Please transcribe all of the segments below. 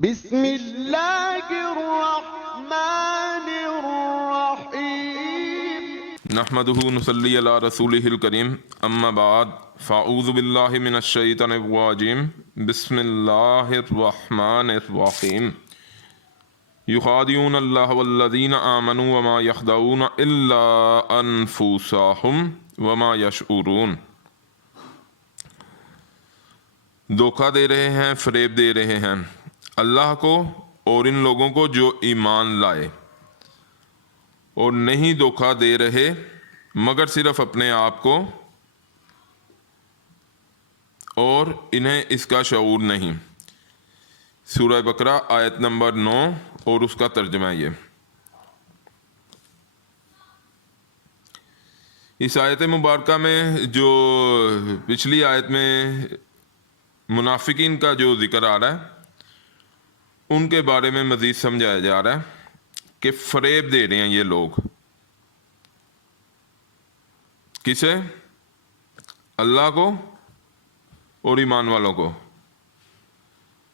بسم اللہ الرحمن الرحیم نحمده نصلی علی رسولہ الکریم اما بعد فاعوذ باللہ من الشیطان الرجیم بسم اللہ الرحمن الرحیم یخادعون اللہ والذین آمنوا وما یخدعون الا انفسهم وما یشعرون، دھوکہ دے رہے ہیں، فریب دے رہے ہیں اللہ کو اور ان لوگوں کو جو ایمان لائے، اور نہیں دھوکہ دے رہے مگر صرف اپنے آپ کو، اور انہیں اس کا شعور نہیں۔ سورہ بقرہ آیت نمبر 9 اور اس کا ترجمہ یہ۔ اس آیت مبارکہ میں جو پچھلی آیت میں منافقین کا جو ذکر آ رہا ہے، ان کے بارے میں مزید سمجھایا جا رہا ہے کہ فریب دے رہے ہیں یہ لوگ۔ کسے؟ اللہ کو اور ایمان والوں کو،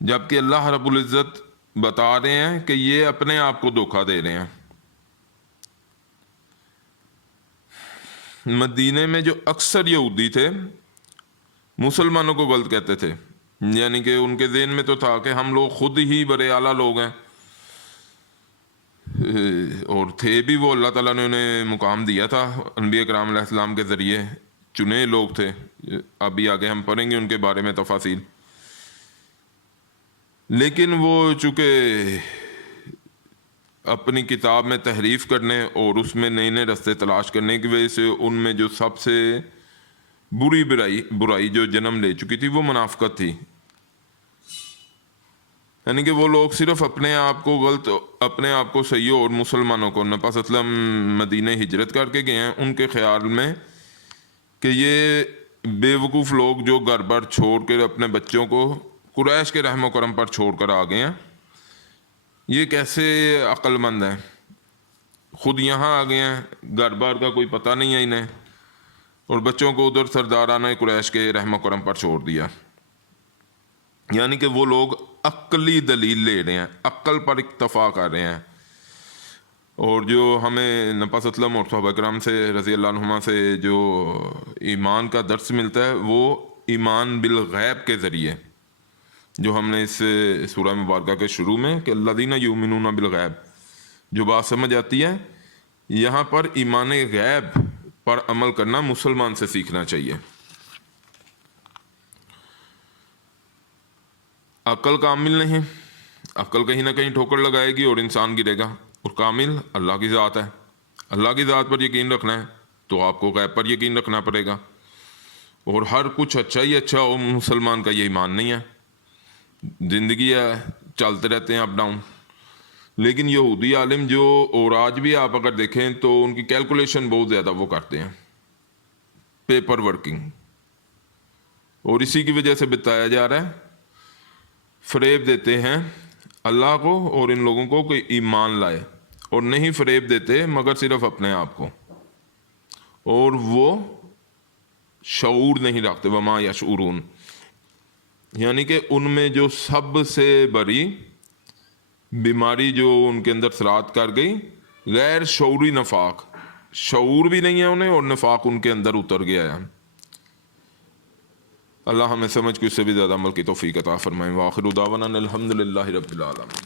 جبکہ اللہ رب العزت بتا رہے ہیں کہ یہ اپنے آپ کو دھوکہ دے رہے ہیں۔ مدینے میں جو اکثر یہودی تھے مسلمانوں کو غلط کہتے تھے، یعنی کہ ان کے ذہن میں تو تھا کہ ہم لوگ خود ہی بڑے اعلیٰ لوگ ہیں، اور تھے بھی وہ، اللہ تعالیٰ نے انہیں مقام دیا تھا، انبیاء کرام علیہ السلام کے ذریعے چنے لوگ تھے۔ ابھی آگے ہم پڑھیں گے ان کے بارے میں تفاصیل۔ لیکن وہ چونکہ اپنی کتاب میں تحریف کرنے اور اس میں نئے نئے رستے تلاش کرنے کی وجہ سے ان میں جو سب سے برائی جو جنم لے چکی تھی وہ منافقت تھی، یعنی کہ وہ لوگ صرف اپنے آپ کو غلط، اپنے آپ کو صحیح، اور مسلمانوں کو، نبی صلی اللہ علیہ وسلم مدینہ ہجرت کر کے گئے ہیں، ان کے خیال میں کہ یہ بے وقوف لوگ جو گھر بار چھوڑ کر اپنے بچوں کو قریش کے رحم و کرم پر چھوڑ کر آ گئے ہیں، یہ کیسے عقل مند ہیں، خود یہاں آ گئے ہیں، گھر بار کا کوئی پتہ نہیں ہے انہیں، اور بچوں کو ادھر سردارانہ قریش کے رحم و کرم پر چھوڑ دیا۔ یعنی کہ وہ لوگ عقلی دلیل لے رہے ہیں، عقل پر اکتفا کر رہے ہیں، اور جو ہمیں نبی صلی اللہ علیہ وسلم اور صحابہ کرام سے رضی اللہ عنہما سے جو ایمان کا درس ملتا ہے وہ ایمان بالغیب کے ذریعے، جو ہم نے اس سورہ مبارکہ کے شروع میں کہ الذین یؤمنون بالغیب جو بات سمجھ آتی ہے، یہاں پر ایمان غیب پر عمل کرنا مسلمان سے سیکھنا چاہیے۔ عقل کامل نہیں، عقل کہیں نہ کہیں ٹھوکر لگائے گی اور انسان گرے گا، اور کامل اللہ کی ذات ہے، اللہ کی ذات پر یقین رکھنا ہے تو آپ کو غیب پر یقین رکھنا پڑے گا، اور ہر کچھ اچھا ہی اچھا ہو، مسلمان کا یہ ایمان نہیں ہے۔ زندگی ہے، چلتے رہتے ہیں اپ ڈاؤن۔ لیکن یہودی عالم جو، اور آج بھی آپ اگر دیکھیں تو ان کی کیلکولیشن بہت زیادہ وہ کرتے ہیں، پیپر ورکنگ، اور اسی کی وجہ سے بتایا جا رہا ہے فریب دیتے ہیں اللہ کو اور ان لوگوں کو کہ ایمان لائے، اور نہیں فریب دیتے مگر صرف اپنے آپ کو، اور وہ شعور نہیں رکھتے، وما یشعرون، یعنی کہ ان میں جو سب سے بڑی بیماری جو ان کے اندر سرات کر گئی، غیر شعوری نفاق، شعور بھی نہیں ہے انہیں اور نفاق ان کے اندر اتر گیا ہے۔ اللہ ہمیں سمجھ کے اس سے بھی زیادہ عمل کی توفیق عطا فرمائے۔ وآخر دعوانا الحمد للہ رب العالمین۔